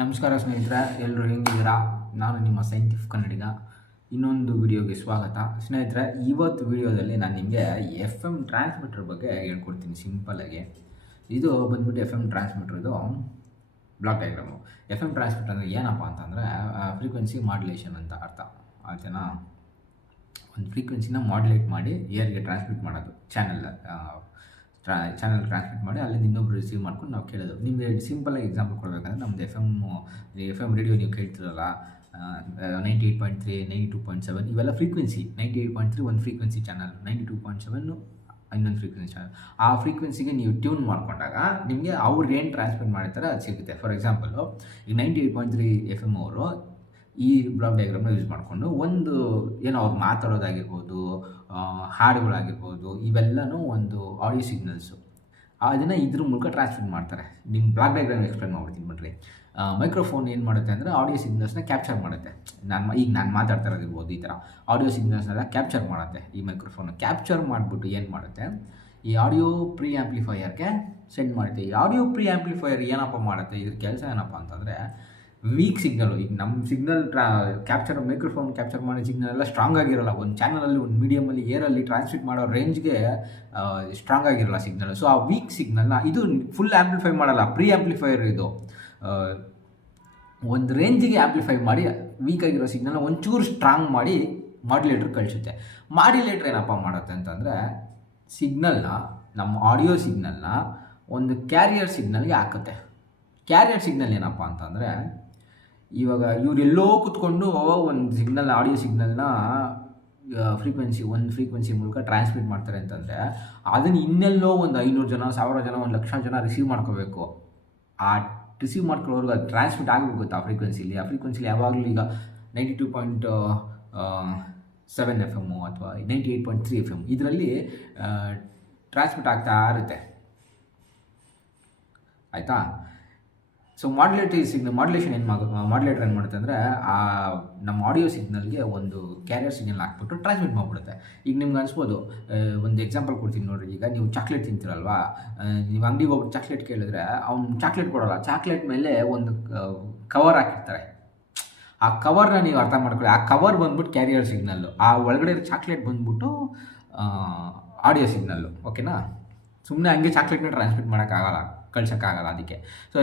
ನಮಸ್ಕಾರ ಸ್ನೇಹಿತರೆ, ಎಲ್ಲರೂ ಹೆಂಗಿದ್ದೀರಾ? ನಾನು ನಿಮ್ಮ ಸೈಂಟಿಫಿಕ್ ಕನ್ನಡಿಗ. ಇನ್ನೊಂದು ವಿಡಿಯೋಗೆ ಸ್ವಾಗತ. ಸ್ನೇಹಿತರೆ, ಇವತ್ತು ವಿಡಿಯೋದಲ್ಲಿ ನಾನು ನಿಮಗೆ ಎಫ್ ಎಮ್ ಟ್ರಾನ್ಸ್ಮಿಟರ್ ಬಗ್ಗೆ ಹೇಳ್ಕೊಡ್ತೀನಿ ಸಿಂಪಲ್ಲಾಗಿ. ಇದು ಬಂದ್ಬಿಟ್ಟು ಎಫ್ ಎಮ್ ಟ್ರಾನ್ಸ್ಮಿಟ್ರದು block diagram. F M transmitter ಅಂದರೆ ಏನಪ್ಪ ಅಂತಂದರೆ ಫ್ರೀಕ್ವೆನ್ಸಿ ಮಾಡ್ಯುಲೇಷನ್ ಅಂತ ಅರ್ಥ ಆಯ್ತೇನಾ. ಒಂದು ಫ್ರೀಕ್ವೆನ್ಸಿನ ಮಾಡ್ಯುಲೇಟ್ ಮಾಡಿ ಏರ್ಗೆ ಟ್ರಾನ್ಸ್ಮಿಟ್ ಮಾಡೋದು, ಚಾನಲ್ ಟ್ರಾನ್ಸ್ಮಿಟ್ ಮಾಡಿ ಅಲ್ಲಿಂದ ಇನ್ನೊಬ್ರು ರಿಸೀವ್ ಮಾಡ್ಕೊಂಡು ನಾವು ಕೇಳೋದು. ನಿಮಗೆ ಸಿಂಪಲಾಗಿ ಎಕ್ಸಾಂಪಲ್ ಕೊಡಬೇಕಂದ್ರೆ ನಮ್ಮದು ಎಫ್ ಎಮ್ ರೇಡಿಯೋ ನೀವು ಕೇಳ್ತಿರಲ್ಲ, 98.3, 92.7 ಇವೆಲ್ಲ ಫ್ರೀಕ್ವೆನ್ಸಿ. 98.3 ಒಂದು ಫ್ರೀಕ್ವೆನ್ಸಿ ಚಾನಲ್, 92.7 ಇನ್ನೊಂದು ಫ್ರೀಕ್ವೆನ್ಸಿ ಚಾನಲ್. ಆ ಫ್ರೀಕ್ವೆನ್ಸಿಗೆ ನೀವು ಟ್ಯೂನ್ ಮಾಡ್ಕೊಂಡಾಗ ನಿಮಗೆ ಅವ್ರು ಏನು ಟ್ರಾನ್ಸ್ಮಿಟ್ ಮಾಡಿರ್ತಾರೆ ಅದು ಸಿಗುತ್ತೆ. ಫಾರ್ ಎಕ್ಸಾಂಪಲು ಈಗ 98.3 ಎಫ್ ಎಮ್ ಅವರು ಈ ಬ್ಲಾಕ್ ಡಯಾಗ್ರಾಮ್ನ ಯೂಸ್ ಮಾಡಿಕೊಂಡು ಒಂದು ಏನೋ ಅವ್ರು ಮಾತಾಡೋದಾಗಿರ್ಬೋದು, ಹಾಡುಗಳಾಗಿರ್ಬೋದು, ಇವೆಲ್ಲನೂ ಒಂದು ಆಡಿಯೋ ಸಿಗ್ನಲ್ಸು, ಅದನ್ನು ಇದ್ರ ಮೂಲಕ ಟ್ರಾನ್ಸ್ಮಿಟ್ ಮಾಡ್ತಾರೆ. ನಿಮ್ಮ ಬ್ಲಾಕ್ ಡಯಾಗ್ರಾಮ್ ಎಕ್ಸ್ಪ್ಲೇನ್ ಮಾಡ್ಬಿಡ್ತೀನಿ ಬನ್ನಿರಿ. ಮೈಕ್ರೋಫೋನ್ ಏನು ಮಾಡುತ್ತೆ ಅಂದರೆ ಆಡಿಯೋ ಸಿಗ್ನಲ್ಸ್ನ ಕ್ಯಾಪ್ಚರ್ ಮಾಡುತ್ತೆ. ನಾನು ಮಾತಾಡ್ತಾ ಇರೋದಿರ್ಬೋದು, ಈ ಥರ ಆಡಿಯೋ ಸಿಗ್ನಲ್ಸ್ನೆಲ್ಲ ಕ್ಯಾಪ್ಚರ್ ಮಾಡುತ್ತೆ. ಈ ಮೈಕ್ರೋಫೋನ್ ಕ್ಯಾಪ್ಚರ್ ಮಾಡಿಬಿಟ್ಟು ಏನು ಮಾಡುತ್ತೆ, ಈ ಆಡಿಯೋ ಪ್ರೀ ಆ್ಯಂಪ್ಲಿಫೈಯರ್ಗೆ ಸೆಂಡ್ ಮಾಡುತ್ತೆ. ಈ ಆಡಿಯೋ ಪ್ರೀ ಆ್ಯಂಪ್ಲಿಫೈಯರ್ ಏನಪ್ಪ ಮಾಡುತ್ತೆ, ಇದ್ರ ಕೆಲಸ ಏನಪ್ಪ ಅಂತಂದರೆ ವೀಕ್ ಸಿಗ್ನಲು, ಈಗ ನಮ್ಮ ಸಿಗ್ನಲ್ ಮೈಕ್ರೋಫೋನ್ ಕ್ಯಾಪ್ಚರ್ ಮಾಡೋ ಸಿಗ್ನಲ್ ಎಲ್ಲ ಸ್ಟ್ರಾಂಗ್ ಆಗಿರೋಲ್ಲ. ಒಂದು ಚಾನಲಲ್ಲಿ, ಒಂದು ಮೀಡಿಯಮಲ್ಲಿ, ಏರಲ್ಲಿ ಟ್ರಾನ್ಸ್ಮಿಟ್ ಮಾಡೋ ರೇಂಜ್ಗೆ ಸ್ಟ್ರಾಂಗ್ ಆಗಿರೋಲ್ಲ ಸಿಗ್ನಲ್. ಸೊ ಆ ವೀಕ್ ಸಿಗ್ನಲ್ನ ಇದು ಫುಲ್ ಆ್ಯಂಪ್ಲಿಫೈ ಮಾಡಲ್ಲ, ಪ್ರೀ ಆ್ಯಂಪ್ಲಿಫೈಯರ್ ಇದು ಒಂದು ರೇಂಜಿಗೆ ಆ್ಯಂಪ್ಲಿಫೈ ಮಾಡಿ ವೀಕ್ ಆಗಿರೋ ಸಿಗ್ನಲ್ನ ಒಂಚೂರು ಸ್ಟ್ರಾಂಗ್ ಮಾಡಿ ಮಾಡ್ಯುಲೇಟ್ರ್ ಕಳಿಸುತ್ತೆ. ಮಾಡ್ಯುಲೇಟ್ರ್ ಏನಪ್ಪ ಮಾಡುತ್ತೆ ಅಂತಂದರೆ ಸಿಗ್ನಲ್ನ, ನಮ್ಮ ಆಡಿಯೋ ಸಿಗ್ನಲ್ನ ಒಂದು ಕ್ಯಾರಿಯರ್ ಸಿಗ್ನಲ್ಗೆ ಹಾಕುತ್ತೆ. ಕ್ಯಾರಿಯರ್ ಸಿಗ್ನಲ್ ಏನಪ್ಪ ಅಂತಂದರೆ, ಇವಾಗ ಇವರೆಲ್ಲೋ ಕೂತ್ಕೊಂಡು ಒಂದು ಸಿಗ್ನಲ್, ಆಡಿಯೋ ಸಿಗ್ನಲ್ನ ಫ್ರೀಕ್ವೆನ್ಸಿ ಮೂಲಕ ಟ್ರಾನ್ಸ್ಮಿಟ್ ಮಾಡ್ತಾರೆ ಅಂತಂದರೆ ಅದನ್ನು ಇನ್ನೆಲ್ಲೋ ಒಂದು 500 ಜನ, 1000 ಜನ, 1,00,000 ಜನ ರಿಸೀವ್ ಮಾಡ್ಕೋಬೇಕು. ಆ ರಿಸೀವ್ ಮಾಡ್ಕೊಳ್ಳೋರ್ಗೆ ಅದು ಟ್ರಾನ್ಸ್ಮಿಟ್ ಆಗಬೇಕು ಆ ಫ್ರೀಕ್ವೆನ್ಸಿಲಿ. ಆ ಫ್ರೀಕ್ವೆನ್ಸಿಲಿ ಯಾವಾಗಲೂ ಈಗ 92.7 ಎಫ್ ಎಮ್ಮು ಅಥವಾ 98.3 ಎಫ್ ಎಮ್ ಇದರಲ್ಲಿ ಟ್ರಾನ್ಸ್ಮಿಟ್ ಆಗ್ತಾ ಇರುತ್ತೆ. ಆಯಿತಾ? ಸೊ ಮಾಡ್ಯುಲೇಟರ್ ಏನು ಮಾಡುತ್ತೆ ಅಂದರೆ ನಮ್ಮ ಆಡಿಯೋ ಸಿಗ್ನಲ್ಗೆ ಒಂದು ಕ್ಯಾರಿಯರ್ ಸಿಗ್ನಲ್ ಹಾಕ್ಬಿಟ್ಟು ಟ್ರಾನ್ಸ್ಮಿಟ್ ಮಾಡಿಬಿಡುತ್ತೆ. ಈಗ ನಿಮ್ಗೆ ಅನಿಸ್ಬೋದು, ಒಂದು ಎಕ್ಸಾಂಪಲ್ ಕೊಡ್ತೀನಿ ನೋಡಿರಿ. ಈಗ ನೀವು ಚಾಕ್ಲೇಟ್ ತಿಂತೀರಲ್ವಾ, ನೀವು ಅಂಗಡಿಗೆ ಹೋಗ್ಬಿಟ್ಟು ಚಾಕ್ಲೇಟ್ ಕೇಳಿದ್ರೆ ಅವ್ನು ಚಾಕ್ಲೇಟ್ ಕೊಡೋಲ್ಲ. ಚಾಕ್ಲೇಟ್ ಮೇಲೆ ಒಂದು ಕವರ್ ಹಾಕಿರ್ತಾರೆ. ಆ ಕವರ್ನ ನೀವು ಅರ್ಥ ಮಾಡ್ಕೊಳ್ಳಿ. ಆ ಕವರ್ ಬಂದ್ಬಿಟ್ಟು ಕ್ಯಾರಿಯರ್ ಸಿಗ್ನಲ್ಲು, ಆ ಒಳಗಡೆ ಚಾಕ್ಲೇಟ್ ಬಂದ್ಬಿಟ್ಟು ಆಡಿಯೋ ಸಿಗ್ನಲ್ಲು. ಓಕೆನಾ? ಸುಮ್ಮನೆ ಹಂಗೆ ಚಾಕ್ಲೇಟ್ನ ಟ್ರಾನ್ಸ್ಮಿಟ್ ಮಾಡೋಕ್ಕಾಗಲ್ಲ, ಕಳ್ಸೋಕ್ಕಾಗಲ್ಲ. ಅದಕ್ಕೆ ಸೊ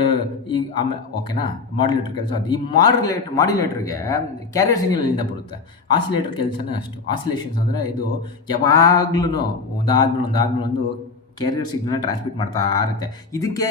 ಈಗ ಓಕೆನಾ, ಮಾಡ್ಯುಲೇಟರ್ ಕೆಲಸ ಅದು. ಈ ಮಾಡ್ಯುಲೇಟ್ರಿಗೆ ಕ್ಯಾರಿಯರ್ ಸಿಗ್ನಲ್ ಎಲ್ಲಿಂದ ಬರುತ್ತೆ? ಆಸಿಲೇಟರ್ ಕೆಲಸನೇ ಅಷ್ಟು. ಆಸಿಲೇಷನ್ಸ್ ಅಂದರೆ ಇದು ಯಾವಾಗ್ಲೂ ಒಂದಾದ್ಮೇಲೆ ಒಂದು ಕ್ಯಾರಿಯರ್ ಸಿಗ್ನಲ್ ಟ್ರಾನ್ಸ್ಮಿಟ್ ಮಾಡ್ತಾ ಇರುತ್ತೆ. ಇದಕ್ಕೆ